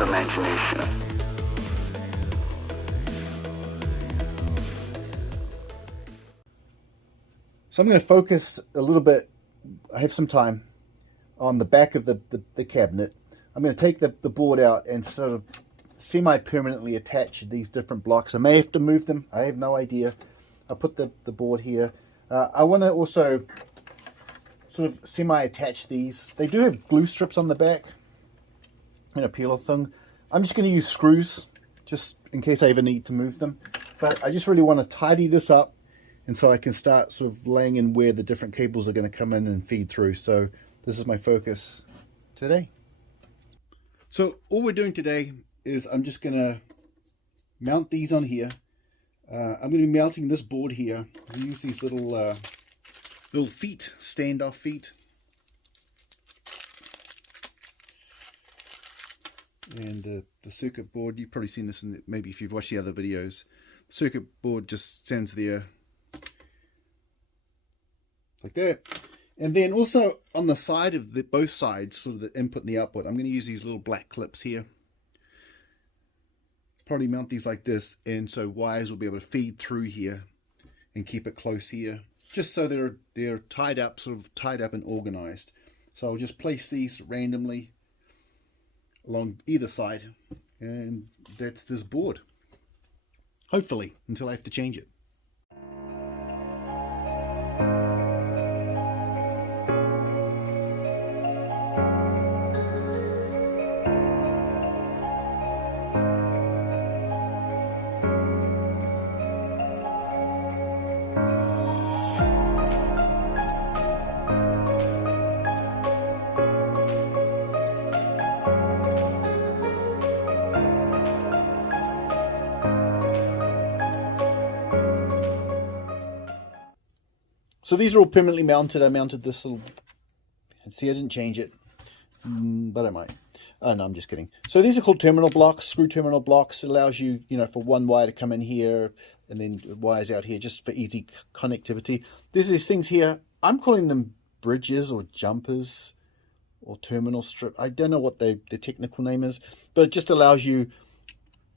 of imagination. So I'm going to focus a little bit, I have some time, on the back of the cabinet. I'm going to take the board out and sort of semi-permanently attach these different blocks. I may have to move them, I have no idea. I'll put the board here. I want to also sort of semi-attach these. They do have glue strips on the back and a peel-off thing. I'm just going to use screws, just in case I ever need to move them. But I just really want to tidy this up, and so I can start sort of laying in where the different cables are going to come in and feed through. So this is my focus today. So all we're doing today is I'm just going to mount these on here. I'm going to be mounting this board here. I use these little feet, standoff feet. And the circuit board, you've probably seen this in maybe if you've watched the other videos. Circuit board just stands there like that. And then also on the side of both sides, sort of the input and the output, I'm going to use these little black clips here. Probably mount these like this, and so wires will be able to feed through here and keep it close here, just so they're tied up, sort of tied up and organized. So I'll just place these randomly along either side, and that's this board. Hopefully, until I have to change it. So these are all permanently mounted. I mounted this little, see I didn't change it, but I might. Oh no, I'm just kidding. So these are called terminal blocks, screw terminal blocks. It allows you, for one wire to come in here and then wires out here just for easy connectivity. There's these things here. I'm calling them bridges or jumpers or terminal strip. I don't know what the technical name is, but it just allows you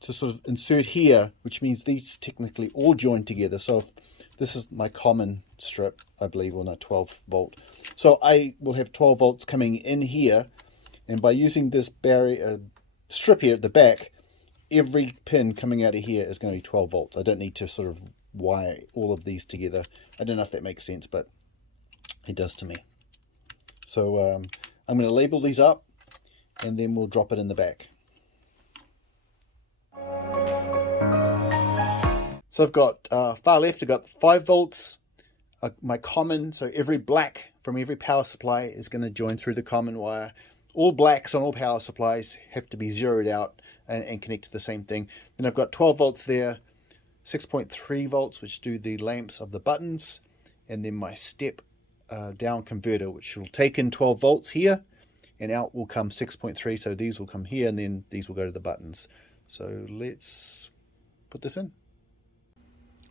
to sort of insert here, which means these technically all join together. So if this is my common strip, I believe, or no, 12 volt. So I will have 12 volts coming in here, and by using this barrier strip here at the back, every pin coming out of here is going to be 12 volts. I don't need to sort of wire all of these together. I don't know if that makes sense, but it does to me. So I'm going to label these up, and then we'll drop it in the back. So I've got far left, I've got 5 volts, my common, so every black from every power supply is going to join through the common wire. All blacks on all power supplies have to be zeroed out and connect to the same thing. Then I've got 12 volts there, 6.3 volts, which do the lamps of the buttons, and then my step down converter, which will take in 12 volts here, and out will come 6.3, so these will come here, and then these will go to the buttons. So let's put this in.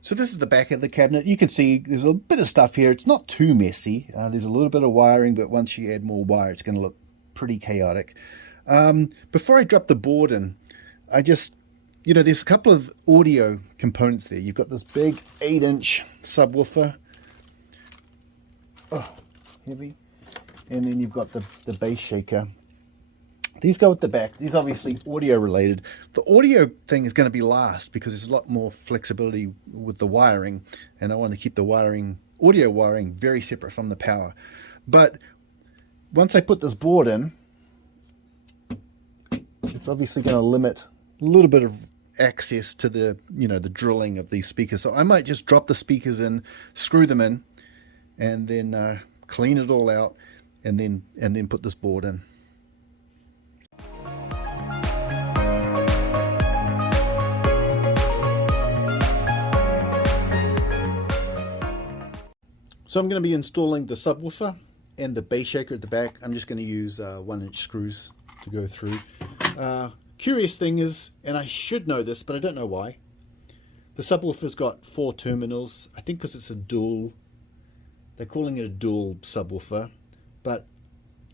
So this is the back of the cabinet. You can see there's a bit of stuff here. It's not too messy. There's a little bit of wiring, but once you add more wire, it's going to look pretty chaotic. Before I drop the board in, I just, there's a couple of audio components there. You've got this big 8-inch subwoofer. Oh, heavy. And then you've got the bass shaker. These go at the back. These are obviously audio related. The audio thing is going to be last because there's a lot more flexibility with the wiring, and I want to keep the audio wiring very separate from the power. But once I put this board in, it's obviously going to limit a little bit of access to the the drilling of these speakers. So I might just drop the speakers in, screw them in, and then clean it all out, and then put this board in. So I'm going to be installing the subwoofer and the bass shaker at the back. I'm just going to use 1-inch screws to go through. Curious thing is, and I should know this, but I don't know why, the subwoofer's got 4 terminals. I think because it's a dual, they're calling it a dual subwoofer, but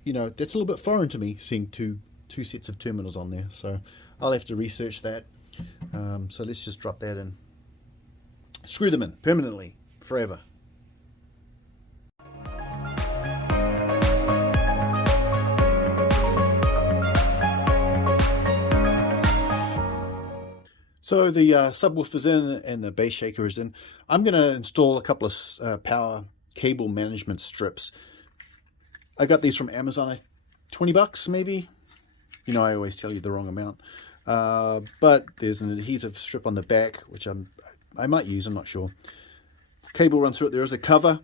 that's a little bit foreign to me, seeing 2 2 sets of terminals on there, so I'll have to research that. So let's just drop that in, screw them in permanently, forever. So the subwoofer's in and the bass shaker is in. I'm going to install a couple of power cable management strips. I got these from Amazon, 20 bucks maybe. You know, I always tell you the wrong amount. But there's an adhesive strip on the back, which I might use, I'm not sure. Cable runs through it. There is a cover,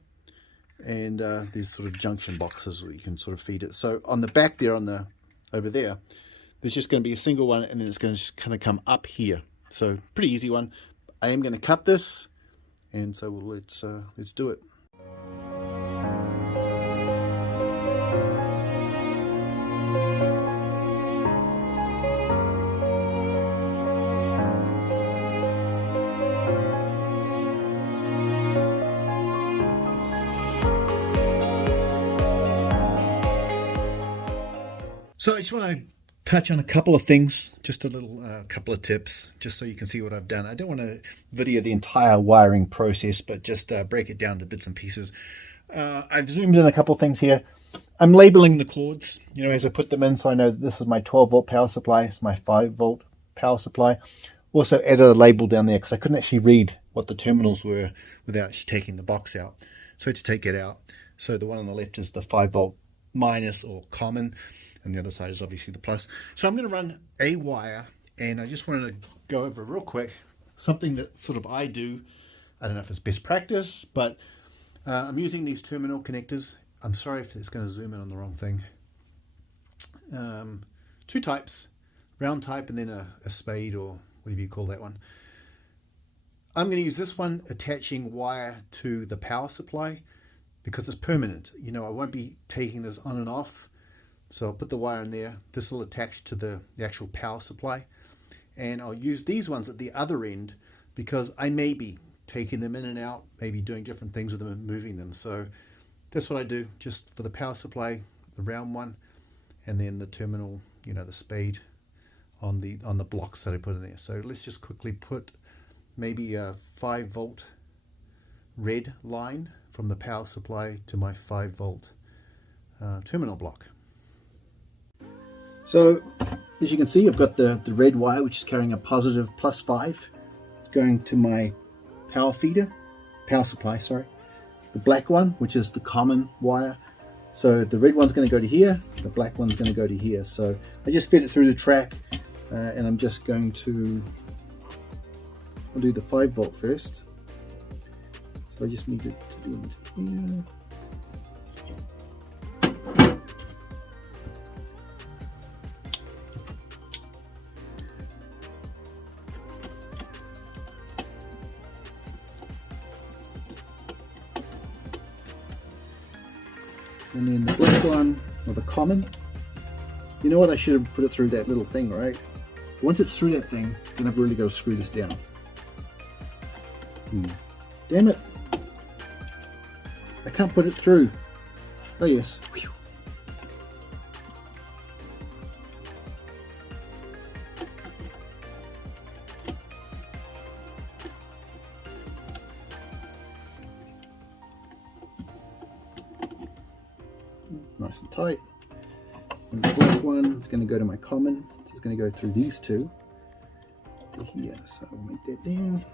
and these sort of junction boxes where you can sort of feed it. So on the back there, over there, there's just going to be a single one, and then it's going to just kind of come up here. So pretty easy one. I am going to cut this, and so let's do it. So I just want to touch on a couple of things, just a little couple of tips, just so you can see what I've done. I don't want to video the entire wiring process, but just break it down to bits and pieces. I've zoomed in a couple of things here. I'm labeling the cords, you know, as I put them in, so I know this is my 12-volt power supply, it's my 5-volt power supply. Also added a label down there because I couldn't actually read what the terminals were without actually taking the box out. So I had to take it out. So the one on the left is the 5-volt minus or common, and the other side is obviously the plus. So I'm going to run a wire, and I just wanted to go over real quick something that sort of I do. I don't know if it's best practice, but I'm using these terminal connectors. I'm sorry if it's going to zoom in on the wrong thing. 2 types, round type and then a spade, or whatever you call that one. I'm going to use this one attaching wire to the power supply because it's permanent. You know, I won't be taking this on and off. So I'll put the wire in there. This will attach to the actual power supply. And I'll use these ones at the other end because I may be taking them in and out, maybe doing different things with them and moving them. So that's what I do, just for the power supply, the round one, and then the terminal, you know, the spade on the blocks that I put in there. So let's just quickly put maybe a 5-volt red line from the power supply to my 5-volt terminal block. So as you can see, I've got the red wire, which is carrying a positive +5. It's going to my power supply, sorry. The black one, which is the common wire. So the red one's going to go to here, the black one's going to go to here. So I just fed it through the track, and I'm just going to, I'll do the 5-volt first. So I just need it to be into here. And then the black one, or the common, you know what, I should have put it through that little thing, right? Once it's through that thing, then I've really got to screw this down. Damn it! I can't put it through. Oh yes. Whew. Nice and tight. And the black one is going to go to my common. So it's going to go through these two to here. So I'll make that down.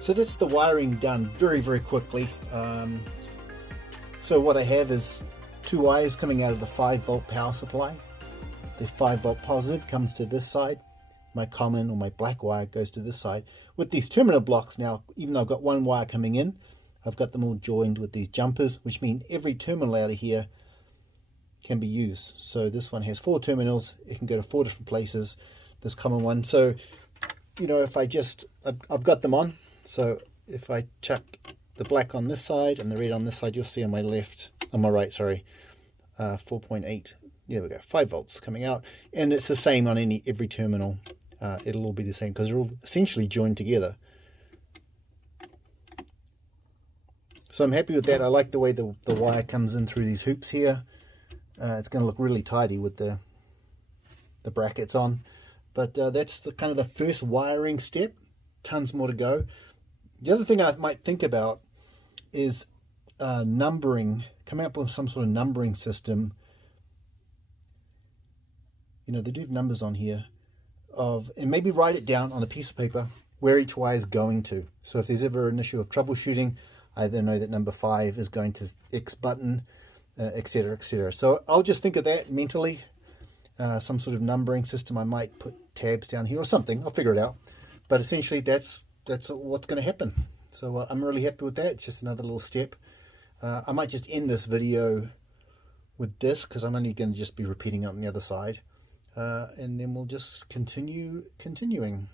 So that's the wiring done very, very quickly. So what I have is 2 wires coming out of the 5-volt power supply. The 5-volt positive comes to this side. My common or my black wire goes to this side. With these terminal blocks now, even though I've got 1 wire coming in, I've got them all joined with these jumpers, which mean every terminal out of here can be used. So this one has 4 terminals. It can go to 4 different places, this common one. So, you know, if I've got them on. So if I chuck the black on this side and the red on this side, you'll see on my right, sorry, 4.8. There we go, 5 volts coming out, and it's the same on every terminal. It'll all be the same because they're all essentially joined together. So I'm happy with that. I like the way the wire comes in through these hoops here. It's going to look really tidy with the brackets on. But that's kind of the first wiring step. Tons more to go. The other thing I might think about is numbering, coming up with some sort of numbering system. You know, they do have numbers on here and maybe write it down on a piece of paper where each wire is going to. So if there's ever an issue of troubleshooting, I then know that number 5 is going to X button, etc., etc. So I'll just think of that mentally. Some sort of numbering system. I might put tabs down here or something. I'll figure it out. But essentially, that's what's going to happen. So I'm really happy with that. It's just another little step. I might just end this video with this because I'm only going to just be repeating it on the other side. And then we'll just continuing.